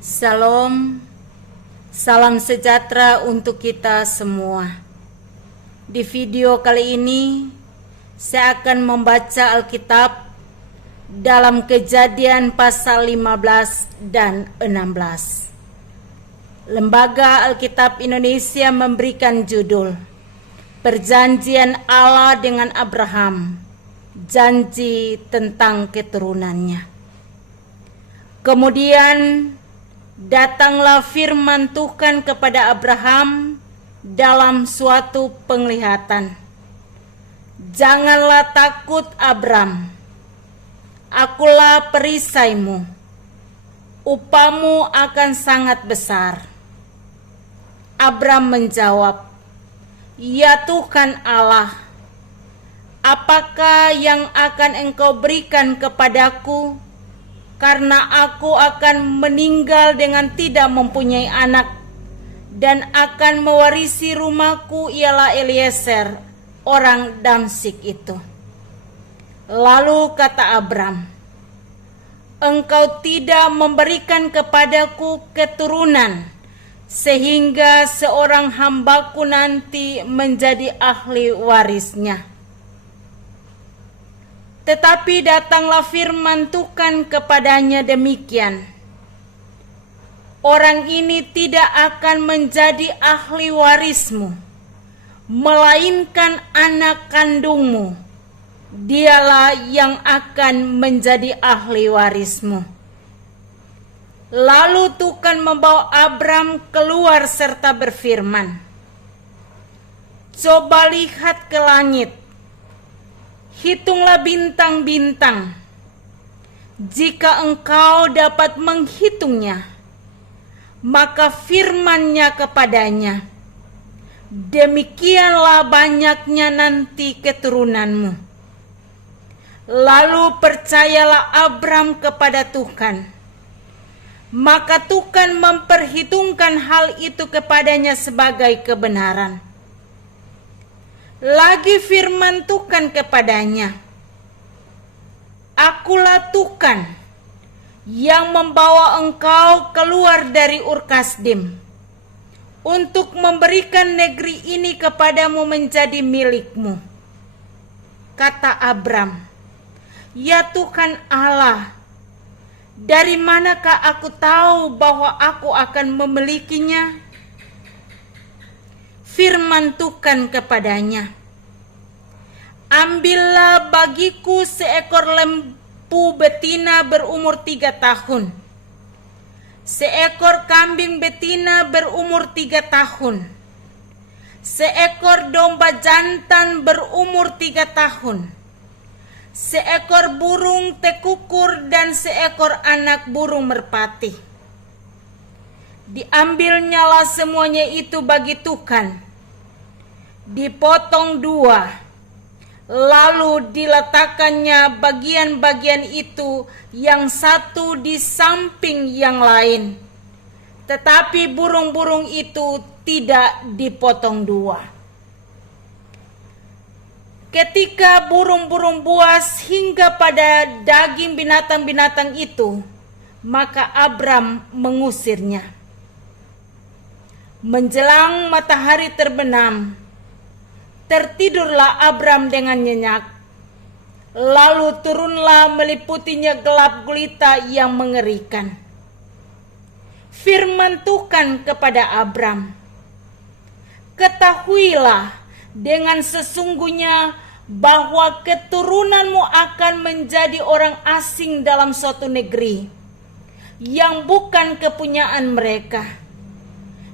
Salam, salam sejahtera untuk kita semua. Di video kali ini, saya akan membaca Alkitab dalam Kejadian pasal 15 dan 16. Lembaga Alkitab Indonesia memberikan judul Perjanjian Allah dengan Abraham, janji tentang keturunannya. Kemudian datanglah firman Tuhan kepada Abraham dalam suatu penglihatan. Janganlah takut, Abram. Akulah perisaimu. Upamu akan sangat besar. Abram menjawab, "Ya Tuhan Allah, apakah yang akan Engkau berikan kepadaku? Karena aku akan meninggal dengan tidak mempunyai anak, dan akan mewarisi rumahku ialah Eliezer, orang Damsyik itu." Lalu kata Abram, "Engkau tidak memberikan kepadaku keturunan, sehingga seorang hambaku nanti menjadi ahli warisnya." Tetapi datanglah firman Tuhan kepadanya demikian, "Orang ini tidak akan menjadi ahli warismu, melainkan anak kandungmu. Dialah yang akan menjadi ahli warismu." Lalu Tuhan membawa Abram keluar serta berfirman, "Coba lihat ke langit, hitunglah bintang-bintang, jika engkau dapat menghitungnya." Maka firman-Nya kepadanya, "Demikianlah banyaknya nanti keturunanmu." Lalu percayalah Abram kepada Tuhan. Maka Tuhan memperhitungkan hal itu kepadanya sebagai kebenaran. Lagi firman Tuhan kepadanya, "Akulah Tuhan yang membawa engkau keluar dari Ur Kasdim untuk memberikan negeri ini kepadamu menjadi milikmu." Kata Abram, "Ya Tuhan Allah, dari manakah aku tahu bahwa aku akan memilikinya?" Firman Tuhan kepadanya, "Ambillah bagiku seekor lembu betina berumur 3 tahun, seekor kambing betina berumur 3 tahun, seekor domba jantan berumur 3 tahun, seekor burung tekukur dan seekor anak burung merpati." Diambilnyalah semuanya itu bagi Tuhan, dipotong 2, lalu diletakkannya bagian-bagian itu yang satu di samping yang lain, tetapi burung-burung itu tidak dipotong 2. Ketika burung-burung buas hingga pada daging binatang-binatang itu, maka Abram mengusirnya. Menjelang matahari terbenam, tertidurlah Abram dengan nyenyak. Lalu turunlah meliputinya gelap gulita yang mengerikan. Firman Tuhan kepada Abram, "Ketahuilah dengan sesungguhnya bahwa keturunanmu akan menjadi orang asing dalam suatu negeri yang bukan kepunyaan mereka,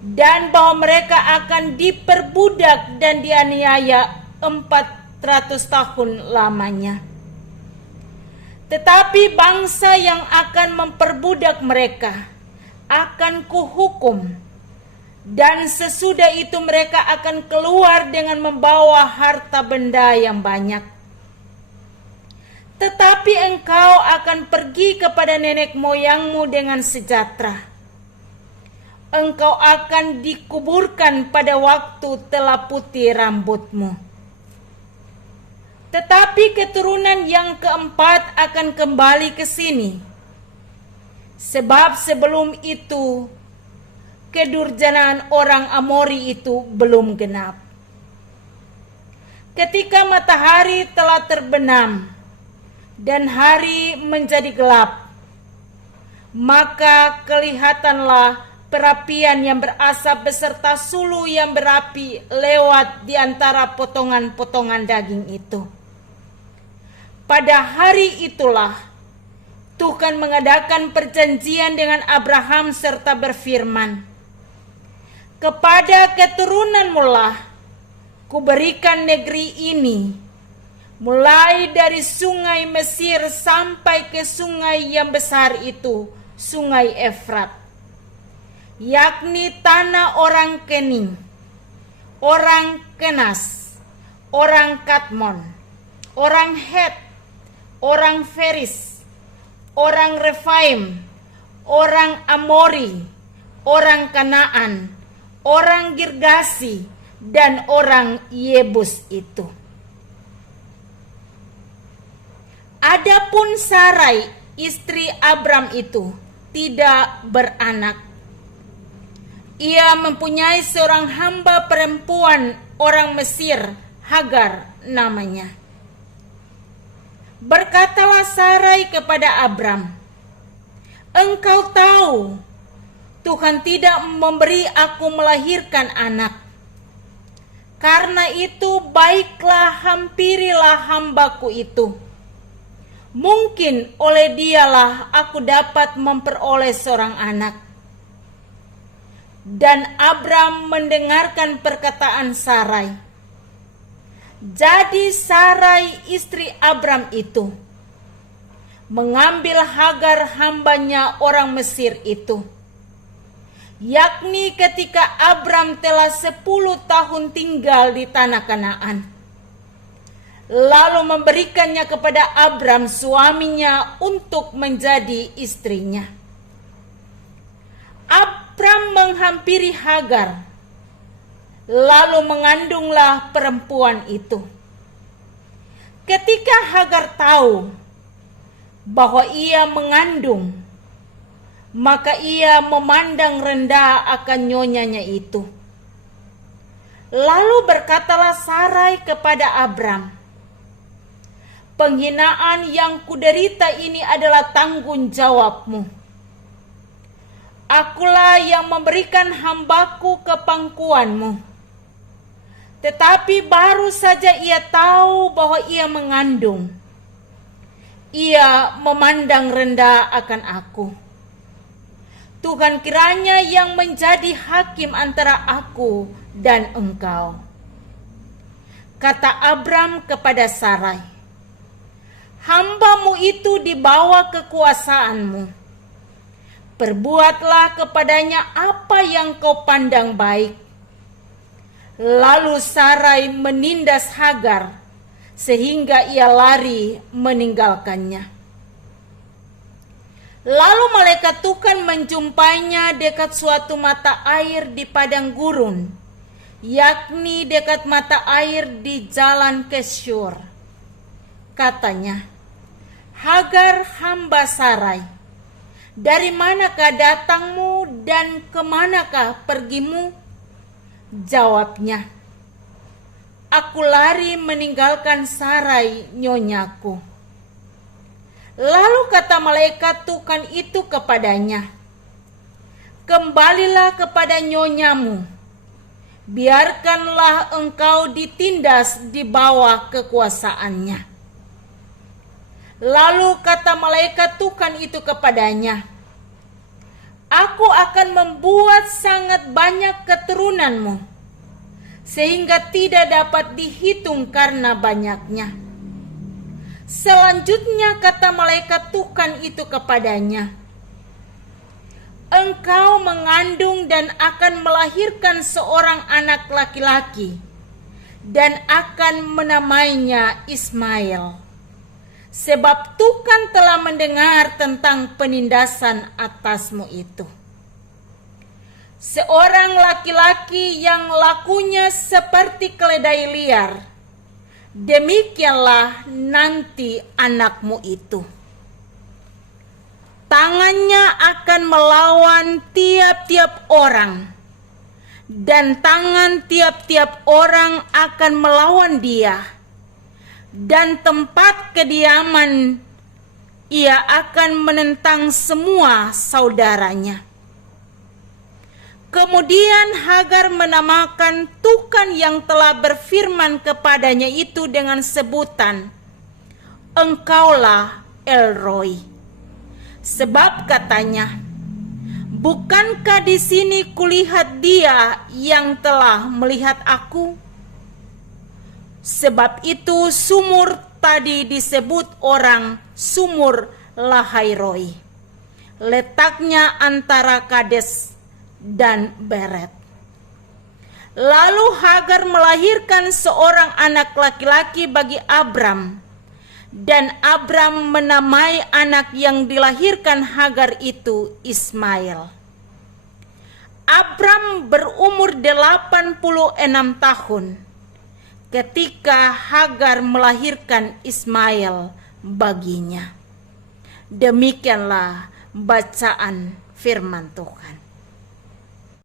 dan bahwa mereka akan diperbudak dan dianiaya 400 tahun lamanya. Tetapi bangsa yang akan memperbudak mereka akan kuhukum, dan sesudah itu mereka akan keluar dengan membawa harta benda yang banyak. Tetapi engkau akan pergi kepada nenek moyangmu dengan sejahtera. Engkau akan dikuburkan pada waktu telah putih rambutmu. Tetapi keturunan yang keempat akan kembali ke sini, Sebab sebelum itu kedurjanaan orang Amori itu belum genap. Ketika matahari telah terbenam dan hari menjadi gelap, maka kelihatanlah perapian yang berasap beserta sulu yang berapi lewat di antara potongan-potongan daging itu. Pada hari itulah Tuhan mengadakan perjanjian dengan Abraham serta berfirman, "Kepada keturunanmu lah kuberikan negeri ini, mulai dari sungai Mesir sampai ke sungai yang besar itu, sungai Efrat, yakni tanah orang Kening, orang Kenas, orang Kadmon, orang Het, orang Feris, orang Refaim, orang Amori, orang Kanaan, orang Girgasi, dan orang Yebus itu." Adapun Sarai, istri Abram itu, tidak beranak. Ia mempunyai seorang hamba perempuan orang Mesir, Hagar namanya. Berkatalah Sarai kepada Abram, "Engkau tahu, Tuhan tidak memberi aku melahirkan anak. Karena itu baiklah hampirilah hambaku itu. Mungkin oleh dialah aku dapat memperoleh seorang anak." Dan Abram mendengarkan perkataan Sarai. Jadi Sarai istri Abram itu mengambil Hagar hambanya orang Mesir itu, yakni ketika Abram telah 10 tahun tinggal di tanah Kanaan, lalu memberikannya kepada Abram suaminya untuk menjadi istrinya. Abram menghampiri Hagar, lalu mengandunglah perempuan itu. Ketika Hagar tahu bahwa ia mengandung, maka ia memandang rendah akan nyonyanya itu. Lalu berkatalah Sarai kepada Abram, "Penghinaan yang kuderita ini adalah tanggung jawabmu. Akulah yang memberikan hambaku ke pangkuanmu." Tetapi baru saja ia tahu bahwa ia mengandung, ia memandang rendah akan aku. Tuhan kiranya yang menjadi hakim antara aku dan engkau. Kata Abram kepada Sarai, "Hambamu itu di bawah kekuasaanmu. Perbuatlah kepadanya apa yang kau pandang baik." Lalu Sarai menindas Hagar sehingga ia lari meninggalkannya. Lalu malaikat Tuhan menjumpainya dekat suatu mata air di padang gurun, yakni dekat mata air di jalan ke Syur. Katanya, "Hagar hamba Sarai, dari manakah datangmu dan kemanakah pergimu?" Jawabnya, "Aku lari meninggalkan Sarai nyonyaku." Lalu kata malaikat Tuhan itu kepadanya, "Kembalilah kepada nyonyamu, biarkanlah engkau ditindas di bawah kekuasaannya." Lalu kata malaikat Tuhan itu kepadanya, "Aku akan membuat sangat banyak keturunanmu, sehingga tidak dapat dihitung karena banyaknya." Selanjutnya kata malaikat Tuhan itu kepadanya, "Engkau mengandung dan akan melahirkan seorang anak laki-laki, dan akan menamainya Ismail. Sebab Tuhan telah mendengar tentang penindasan atasmu itu. Seorang laki-laki yang lakunya seperti keledai liar, demikianlah nanti anakmu itu." tangannya akan melawan tiap-tiap orang, dan tangan tiap-tiap orang akan melawan dia, dan tempat kediaman ia akan menentang semua saudaranya. Kemudian Hagar menamakan Tuhan yang telah berfirman kepadanya itu dengan sebutan, "Engkaulah El Roi." Sebab katanya, "Bukankah di sini kulihat Dia yang telah melihat aku?" Sebab itu sumur tadi disebut orang sumur Lahai Roi. Letaknya antara Kades dan Beret. Lalu Hagar melahirkan seorang anak laki-laki bagi Abram, dan Abram menamai anak yang dilahirkan Hagar itu Ismail. Abram berumur 86 tahun ketika Hagar melahirkan Ismail baginya. Demikianlah bacaan firman Tuhan.